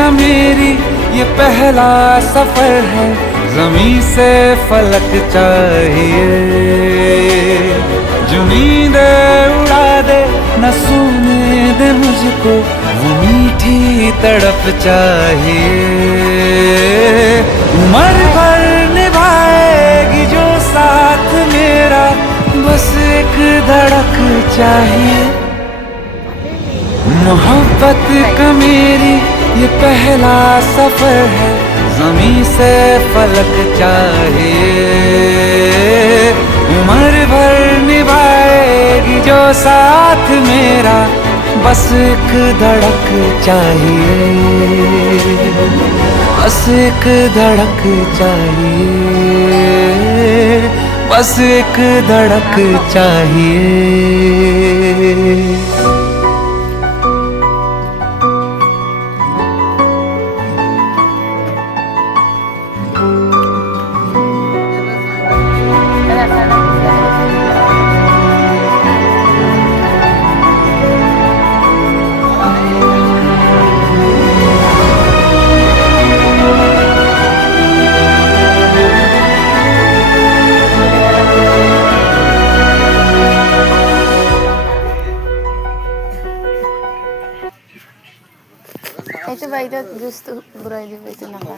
का मेरी ये पहला सफर है, जमीन से फलक चाहिए। जो नींदें उड़ा दे न सोने दे मुझको, वो मीठी तड़प चाहिए। उम्र भर निभाएगी जो साथ मेरा, बस एक धड़क चाहिए। मोहब्बत का मेरी ये पहला सफर है, ज़मीं से फलक चाहिए। उम्र भर निभाएगी जो साथ मेरा, बस एक धड़क चाहिए, बस एक धड़क चाहिए, बस एक धड़क चाहिए। Ito ba ito gusto buray di ba ito naka?